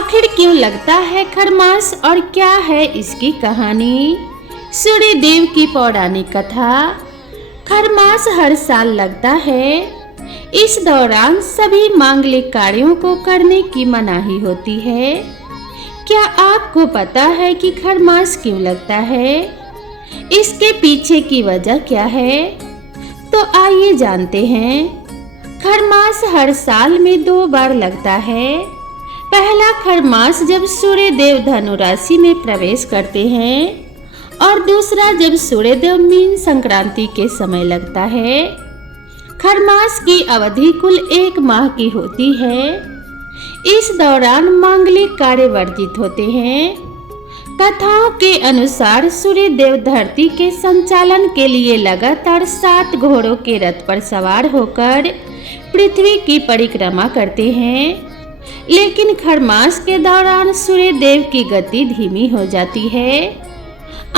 आखिर क्यों लगता है खरमास और क्या है इसकी कहानी? सूर्यदेव की पौराणिक कथा। खरमास हर साल लगता है। इस दौरान सभी मांगलिक कार्यों को करने की मनाही होती है। क्या आपको पता है कि खरमास क्यों लगता है? इसके पीछे की वजह क्या है? तो आइए जानते हैं। खरमास हर साल में 2 बार लगता है। पहला खरमास जब सूर्यदेव धनु राशि में प्रवेश करते हैं और दूसरा जब सूर्यदेव मीन संक्रांति के समय लगता है। खरमास की अवधि कुल 1 माह की होती है। इस दौरान मांगलिक कार्य वर्जित होते हैं। कथाओं के अनुसार सूर्यदेव धरती के संचालन के लिए लगातार 7 घोड़ों के रथ पर सवार होकर पृथ्वी की परिक्रमा करते हैं। लेकिन खरमास के दौरान सूर्यदेव की गति धीमी हो जाती है।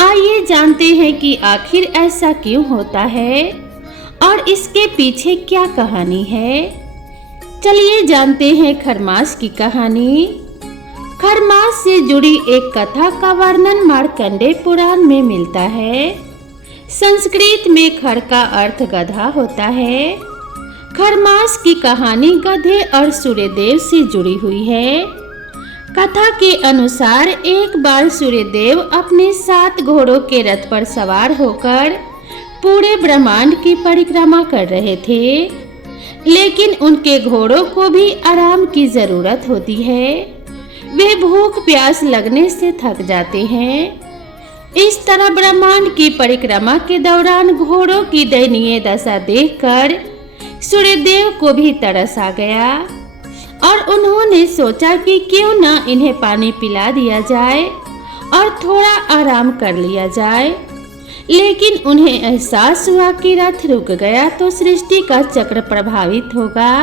आइए जानते हैं कि आखिर ऐसा क्यों होता है और इसके पीछे क्या कहानी है। चलिए जानते हैं खरमास की कहानी। खरमास से जुड़ी एक कथा का वर्णन मार्कंडेय पुराण में मिलता है। संस्कृत में खर का अर्थ गधा होता है। खरमास की कहानी गधे और सूर्यदेव से जुड़ी हुई है। कथा के अनुसार एक बार सूर्यदेव अपने 7 घोड़ों के रथ पर सवार होकर पूरे ब्रह्मांड की परिक्रमा कर रहे थे। लेकिन उनके घोड़ों को भी आराम की जरूरत होती है। वे भूख प्यास लगने से थक जाते हैं। इस तरह ब्रह्मांड की परिक्रमा के दौरान घोड़ों की दयनीय दशा देखकर सूर्यदेव को भी तरस आ गया और उन्होंने सोचा कि क्यों न इन्हें पानी पिला दिया जाए और थोड़ा आराम कर लिया जाए। लेकिन उन्हें एहसास हुआ कि रथ रुक गया तो सृष्टि का चक्र प्रभावित होगा।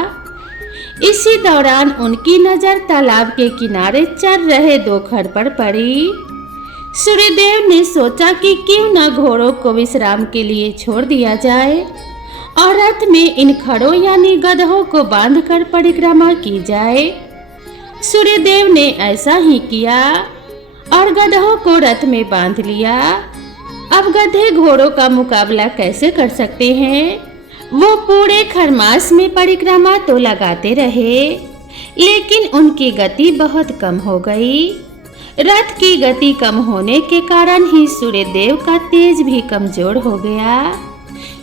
इसी दौरान उनकी नजर तालाब के किनारे चल रहे 2 खर पर पड़ी। सूर्यदेव ने सोचा कि क्यों न घोड़ों को विश्राम के लिए छोड़ दिया जाए और रथ में इन खड़ों यानी गधों को बांधकर परिक्रमा की जाए। सूर्यदेव ने ऐसा ही किया और गधों को रथ में बांध लिया। अब गधे घोड़ों का मुकाबला कैसे कर सकते हैं? वो पूरे खरमास में परिक्रमा तो लगाते रहे, लेकिन उनकी गति बहुत कम हो गई। रथ की गति कम होने के कारण ही सूर्यदेव का तेज भी कमजोर हो गया।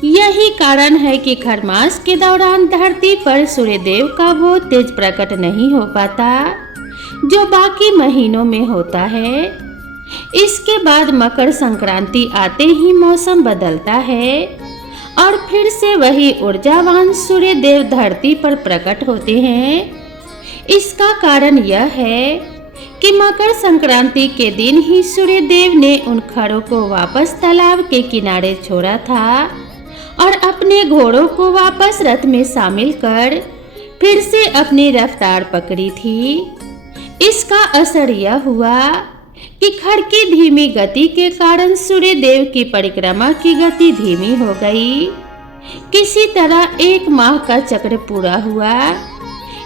यही कारण है कि खरमास के दौरान धरती पर सूर्यदेव का वो तेज प्रकट नहीं हो पाता जो बाकी महीनों में होता है। इसके बाद मकर संक्रांति आते ही मौसम बदलता है और फिर से वही ऊर्जावान सूर्यदेव धरती पर प्रकट होते हैं। इसका कारण यह है कि मकर संक्रांति के दिन ही सूर्यदेव ने उन खरों को वापस तालाब के किनारे छोड़ा था और अपने घोड़ों को वापस रथ में शामिल कर फिर से अपनी रफ्तार पकड़ी थी। इसका असर यह हुआ कि खर की धीमी गति के कारण सूर्यदेव की परिक्रमा की गति धीमी हो गई। किसी तरह 1 माह का चक्र पूरा हुआ।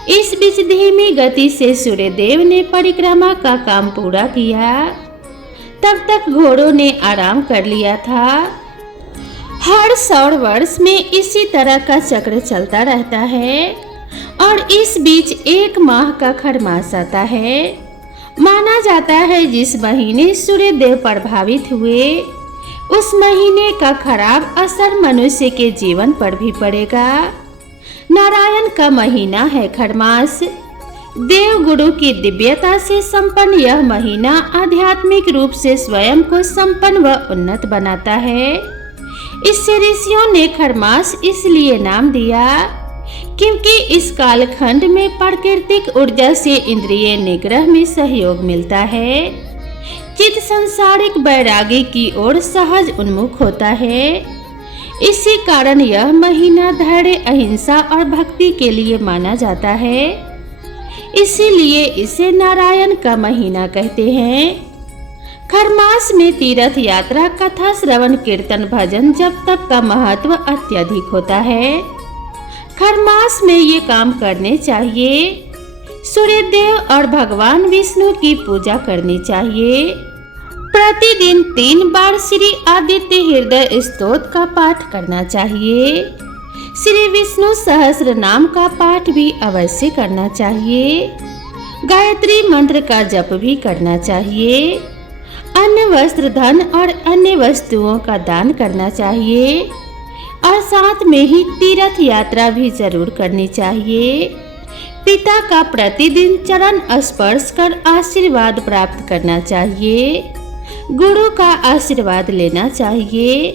इस बीच धीमी गति से सूर्यदेव ने परिक्रमा का काम पूरा किया। तब तक घोड़ों ने आराम कर लिया था। हर 100 वर्ष में इसी तरह का चक्र चलता रहता है और इस बीच 1 माह का खरमास आता है। माना जाता है जिस महीने सूर्यदेव प्रभावित हुए उस महीने का खराब असर मनुष्य के जीवन पर भी पड़ेगा। नारायण का महीना है खरमास। देव गुरु की दिव्यता से संपन्न यह महीना आध्यात्मिक रूप से स्वयं को संपन्न व उन्नत बनाता है। इससे ऋषियों ने खरमास इसलिए नाम दिया क्योंकि इस कालखंड में प्राकृतिक ऊर्जा से इंद्रिय निग्रह में सहयोग मिलता है। चित्त सांसारिक वैरागी की ओर सहज उन्मुख होता है। इसी कारण यह महीना धैर्य, अहिंसा और भक्ति के लिए माना जाता है। इसीलिए इसे नारायण का महीना कहते हैं। खरमास में तीर्थ यात्रा, कथा श्रवण, कीर्तन, भजन, जप तप का महत्व अत्यधिक होता है। खरमास में ये काम करने चाहिए सूर्य देव और भगवान विष्णु की पूजा करनी चाहिए। प्रतिदिन 3 बार श्री आदित्य हृदय स्तोत्र का पाठ करना चाहिए। श्री विष्णु सहस्त्र नाम का पाठ भी अवश्य करना चाहिए। गायत्री मंत्र का जप भी करना चाहिए। अन्न वस्त्र धन और अन्य वस्तुओं का दान करना चाहिए और साथ में ही तीर्थ यात्रा भी जरूर करनी चाहिए। पिता का प्रतिदिन चरण स्पर्श कर आशीर्वाद प्राप्त करना चाहिए। गुरु का आशीर्वाद लेना चाहिए।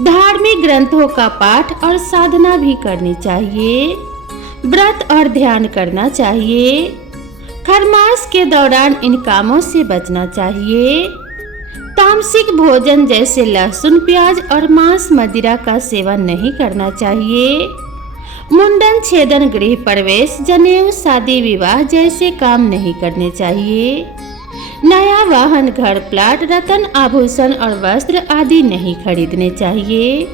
धार्मिक ग्रंथों का पाठ और साधना भी करनी चाहिए। व्रत और ध्यान करना चाहिए। खरमास के दौरान इन कामों से बचना चाहिए। तामसिक भोजन जैसे लहसुन प्याज और मांस मदिरा का सेवन नहीं करना चाहिए। मुंडन छेदन गृह प्रवेश जनेऊ शादी विवाह जैसे काम नहीं करने चाहिए। नया वाहन घर प्लाट रत्न आभूषण और वस्त्र आदि नहीं खरीदने चाहिए।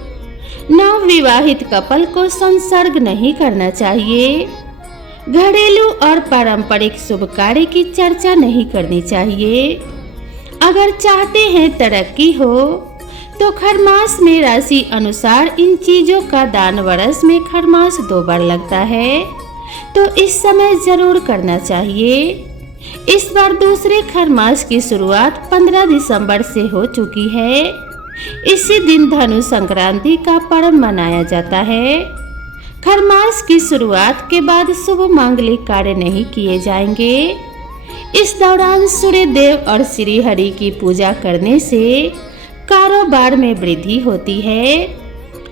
नव विवाहित कपल को संसर्ग नहीं करना चाहिए। घरेलू और पारंपरिक शुभ कार्य की चर्चा नहीं करनी चाहिए। अगर चाहते हैं तरक्की हो तो खरमास में राशि अनुसार इन चीजों का दान वर्ष में खरमास 2 बार लगता है, तो इस समय जरूर करना चाहिए। इस बार दूसरे खरमास की शुरुआत 15 दिसंबर से हो चुकी है। इसी दिन धनु संक्रांति का पर्व मनाया जाता है। खरमास की शुरुआत के बाद शुभ मांगलिक कार्य नहीं किए जाएंगे। इस दौरान सूर्य देव और श्री हरि की पूजा करने से कारोबार में वृद्धि होती है।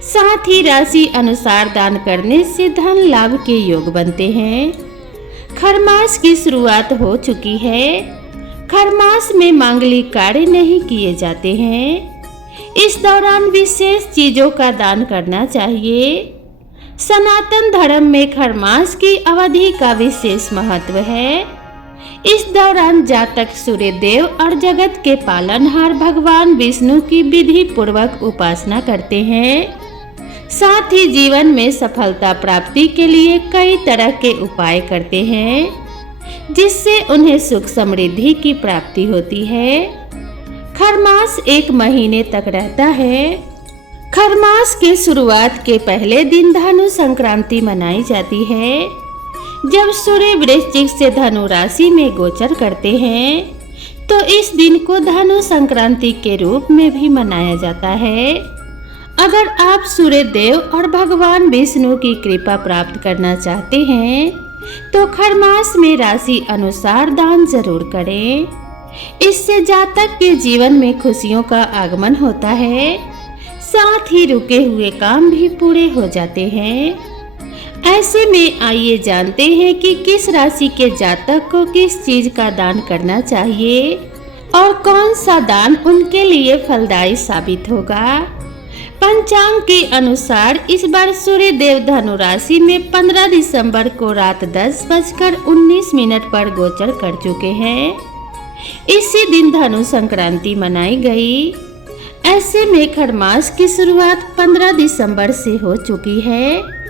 साथ ही राशि अनुसार दान करने से धन लाभ के योग बनते हैं। खरमास की शुरुआत हो चुकी है। खरमास में मांगलिक कार्य नहीं किए जाते हैं। इस दौरान विशेष चीजों का दान करना चाहिए। सनातन धर्म में खरमास की अवधि का विशेष महत्व है। इस दौरान जातक सूर्य देव और जगत के पालनहार भगवान विष्णु की विधि पूर्वक उपासना करते हैं। साथ ही जीवन में सफलता प्राप्ति के लिए कई तरह के उपाय करते हैं, जिससे उन्हें सुख समृद्धि की प्राप्ति होती है। खरमास 1 महीने तक रहता है। खरमास के शुरुआत के पहले दिन धनु संक्रांति मनाई जाती है। जब सूर्य वृश्चिक से धनु राशि में गोचर करते हैं, तो इस दिन को धनु संक्रांति के रूप में भी मनाया जाता है। अगर आप सूर्य देव और भगवान विष्णु की कृपा प्राप्त करना चाहते हैं, तो खरमास में राशि अनुसार दान जरूर करें। इससे जातक के जीवन में खुशियों का आगमन होता है। साथ ही रुके हुए काम भी पूरे हो जाते हैं। ऐसे में आइए जानते हैं कि किस राशि के जातक को किस चीज का दान करना चाहिए और कौन सा दान उनके लिए फलदायी साबित होगा। पंचांग के अनुसार इस बार सूर्य देव धनु राशि में 15 दिसंबर को रात 10:19 पर गोचर कर चुके हैं। इसी दिन धनु संक्रांति मनाई गई। ऐसे में खरमास की शुरुआत 15 दिसंबर से हो चुकी है।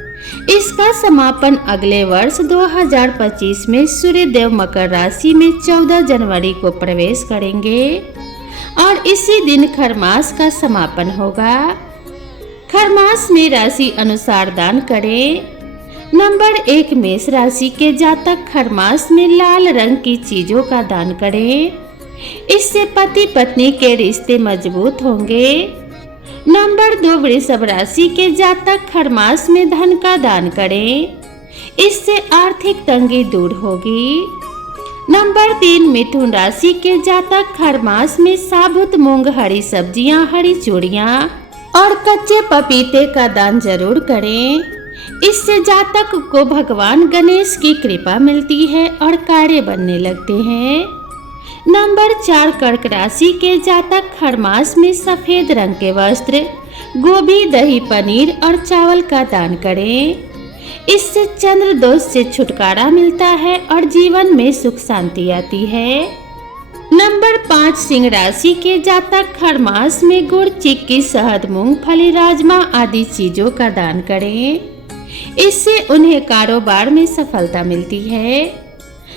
इसका समापन अगले वर्ष 2025 में सूर्य देव मकर राशि में 14 जनवरी को प्रवेश करेंगे और इसी दिन खरमास का समापन होगा। खरमास में राशि अनुसार दान करें। नंबर 1 मेष राशि के जातक खरमास में लाल रंग की चीजों का दान करें। इससे पति पत्नी के रिश्ते मजबूत होंगे। नंबर 2 वृषभ राशि के जातक खरमास में धन का दान करें। इससे आर्थिक तंगी दूर होगी। नंबर 3 मिथुन राशि के जातक खरमास में साबुत मूंग, हरी सब्जियां, हरी चूड़ियां और कच्चे पपीते का दान जरूर करें। इससे जातक को भगवान गणेश की कृपा मिलती है और कार्य बनने लगते हैं। नंबर 4 कर्क राशि के जातक खरमास में सफेद रंग के वस्त्र, गोभी, दही, पनीर और चावल का दान करें। इससे चंद्र दोष से छुटकारा मिलता है और जीवन में सुख शांति आती है। नंबर 5 सिंह राशि के जातक खरमास में गुड़, चिक्की, शहद, मूंगफली, राजमा आदि चीजों का दान करें। इससे उन्हें कारोबार में सफलता मिलती है।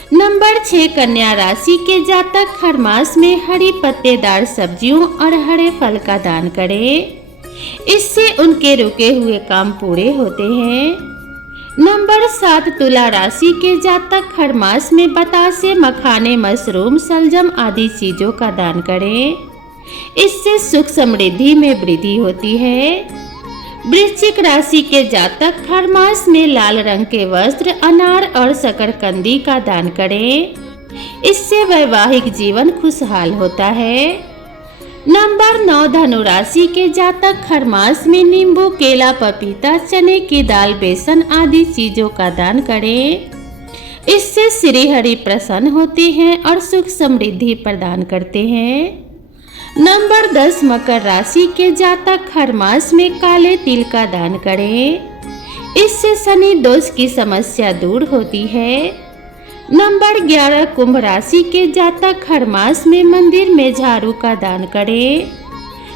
नंबर 6 कन्या राशि के जातक हर मास में हरी पत्तेदार सब्जियों और हरे फल का दान करें। इससे उनके रुके हुए काम पूरे होते हैं। नंबर 7 तुला राशि के जातक हर मास में बतासे, मखाने, मशरूम, सलजम आदि चीजों का दान करें। इससे सुख समृद्धि में वृद्धि होती है। वृश्चिक राशि के जातक हर मास में लाल रंग के वस्त्र, अनार और शकरकंदी का दान करें। इससे वैवाहिक जीवन खुशहाल होता है। नंबर 9 धनु राशि के जातक हर मास में नींबू, केला, पपीता, चने की दाल, बेसन आदि चीजों का दान करें। इससे श्री हरि प्रसन्न होते हैं और सुख समृद्धि प्रदान करते हैं। नंबर 10 मकर राशि के जातक हर मास में काले तिल का दान करें। इससे शनि दोष की समस्या दूर होती है। नंबर 11 कुंभ राशि के जातक हर मास में मंदिर में झाड़ू का दान करें।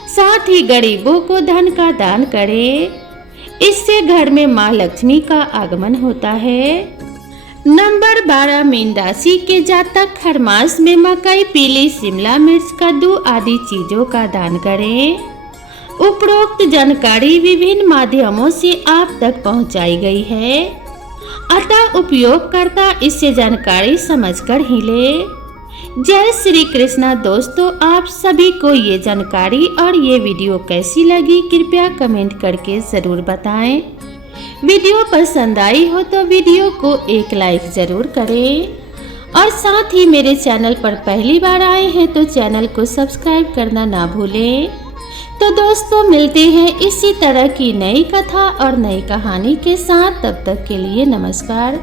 साथ ही गरीबों को धन का दान करें। इससे घर में मां लक्ष्मी का आगमन होता है। नंबर 12 मीन राशि के जातक हर मास में मकई, पीली शिमला मिर्च, कद्दू आदि चीजों का दान करें। उपरोक्त जानकारी विभिन्न माध्यमों से आप तक पहुंचाई गई है, अतः उपयोगकर्ता इससे जानकारी समझकर ही ले। जय श्री कृष्णा दोस्तों, आप सभी को ये जानकारी और ये वीडियो कैसी लगी कृपया कमेंट करके ज़रूर बताएं। वीडियो पसंद आई हो तो वीडियो को एक लाइक ज़रूर करें और साथ ही मेरे चैनल पर पहली बार आए हैं तो चैनल को सब्सक्राइब करना ना भूलें। तो दोस्तों मिलते हैं इसी तरह की नई कथा और नई कहानी के साथ, तब तक के लिए नमस्कार।